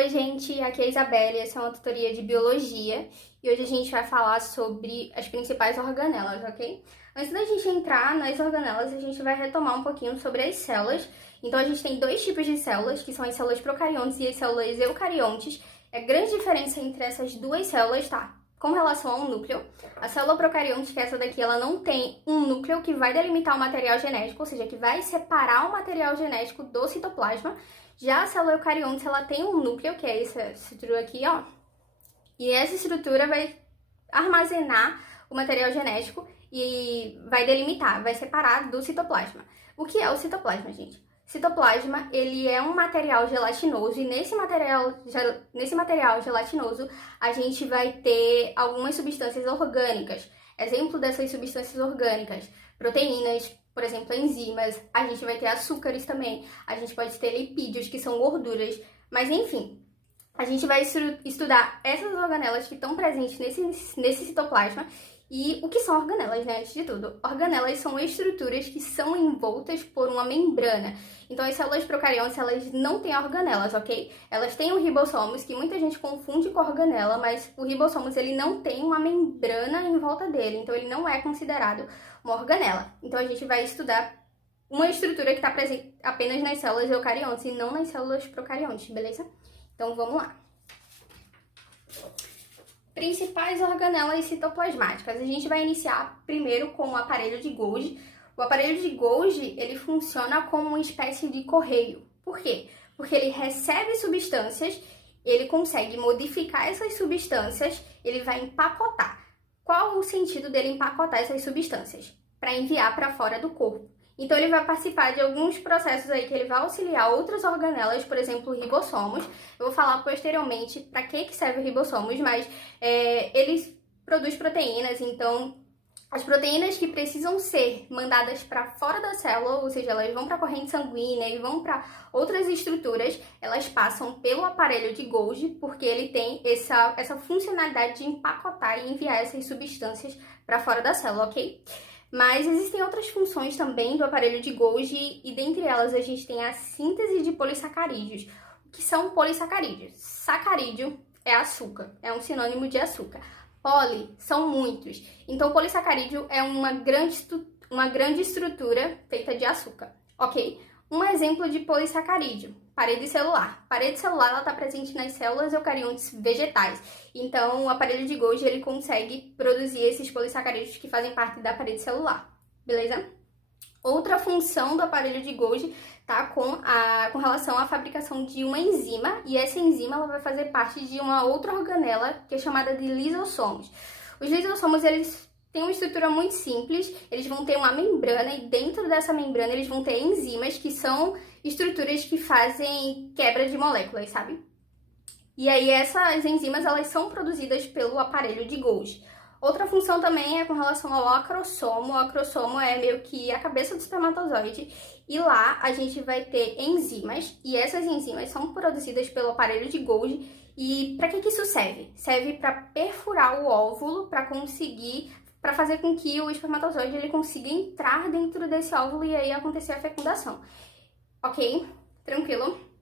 Oi, gente, aqui é a Isabelle, essa é uma tutoria de biologia e hoje a gente vai falar sobre as principais organelas, ok? Antes da gente entrar nas organelas, a gente vai retomar um pouquinho sobre as células. Então, a gente tem dois tipos de células, que são as células procariontes e as células eucariontes. A grande diferença entre essas duas células tá com relação ao núcleo. A célula procarionte, que é essa daqui, ela não tem um núcleo que vai delimitar o material genético, ou seja, que vai separar o material genético do citoplasma. Já a célula eucarionte, ela tem um núcleo, que é essa estrutura aqui, ó. E essa estrutura vai armazenar o material genético e vai delimitar, vai separar do citoplasma. O que é o citoplasma, gente? Citoplasma, ele é um material gelatinoso e nesse material gelatinoso a gente vai ter algumas substâncias orgânicas. Exemplo dessas substâncias orgânicas, proteínas, por exemplo, enzimas, a gente vai ter açúcares também, a gente pode ter lipídios, que são gorduras, mas enfim, a gente vai estudar essas organelas que estão presentes nesse citoplasma. E o que são organelas, né? Antes de tudo, organelas são estruturas que são envoltas por uma membrana. Então, as células procariontes, elas não têm organelas, ok? Elas têm o ribossomos, que muita gente confunde com organela, mas o ribossomos, ele não tem uma membrana em volta dele, então ele não é considerado uma organela. Então, a gente vai estudar uma estrutura que está presente apenas nas células eucariontes e não nas células procariontes, beleza? Então, vamos lá. Principais organelas citoplasmáticas. A gente vai iniciar primeiro com o aparelho de Golgi. O aparelho de Golgi, ele funciona como uma espécie de correio. Por quê? Porque ele recebe substâncias, ele consegue modificar essas substâncias, ele vai empacotar. Qual o sentido dele empacotar essas substâncias? Para enviar para fora do corpo. Então, ele vai participar de alguns processos aí que ele vai auxiliar outras organelas, por exemplo, ribossomos. Eu vou falar posteriormente para que serve o ribossomos, mas eles produzem proteínas, então as proteínas que precisam ser mandadas para fora da célula, ou seja, elas vão para a corrente sanguínea e vão para outras estruturas, elas passam pelo aparelho de Golgi, porque ele tem essa funcionalidade de empacotar e enviar essas substâncias para fora da célula, ok? Mas existem outras funções também do aparelho de Golgi e dentre elas a gente tem a síntese de polissacarídeos. O que são polissacarídeos? Sacarídeo é açúcar, é um sinônimo de açúcar. Poli são muitos. Então, polissacarídeo é uma grande estrutura feita de açúcar, ok? Um exemplo de polissacarídeo, parede celular. Parede celular está presente nas células eucariontes vegetais. Então, o aparelho de Golgi ele consegue produzir esses polissacarídeos que fazem parte da parede celular, beleza? Outra função do aparelho de Golgi tá com relação à fabricação de uma enzima, e essa enzima ela vai fazer parte de uma outra organela que é chamada de lisossomos. Os lisossomos, eles têm uma estrutura muito simples, eles vão ter uma membrana e dentro dessa membrana eles vão ter enzimas que são estruturas que fazem quebra de moléculas, sabe? E aí essas enzimas elas são produzidas pelo aparelho de Golgi. Outra função também é com relação ao acrossomo. O acrossomo é meio que a cabeça do espermatozoide e lá a gente vai ter enzimas e essas enzimas são produzidas pelo aparelho de Golgi. E para que isso serve? Serve para perfurar o óvulo para fazer com que o espermatozoide ele consiga entrar dentro desse óvulo e aí acontecer a fecundação. Ok? Tranquilo?